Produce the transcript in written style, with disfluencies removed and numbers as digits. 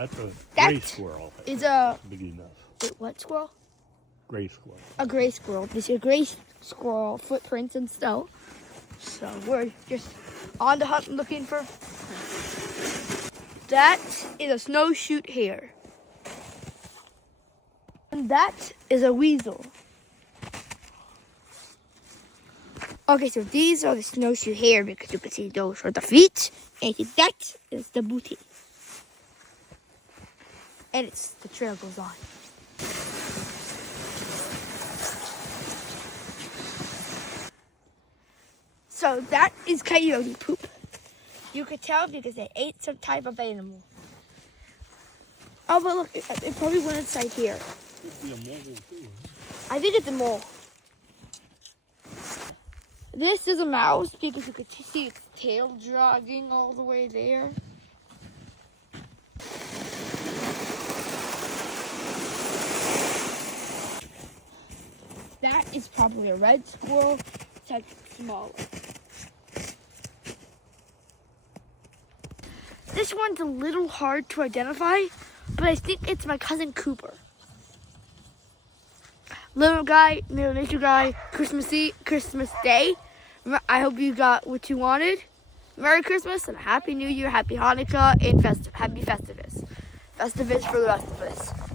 That's a That gray squirrel. is a Big enough. wait, what squirrel? Gray squirrel. A gray squirrel. These are gray squirrel footprints and snow. So we're just on the hunt looking for. That is a snowshoe hare. And that is a weasel. Okay, so these are the snowshoe hare because you can see those are the feet, and that is the booty. And the trail goes on. So that is coyote poop. You could tell because they ate some type of animal. Oh, but look, it probably went inside here. I think it's a mole. This is a mouse because you could see its tail dragging all the way there. That is probably a red squirrel, except smaller. This one's a little hard to identify, but I think it's my cousin Cooper. Little guy, little nature guy, Christmas Day. I hope you got what you wanted. Merry Christmas and Happy New Year, Happy Hanukkah, and Happy Festivus. Festivus for the rest of us.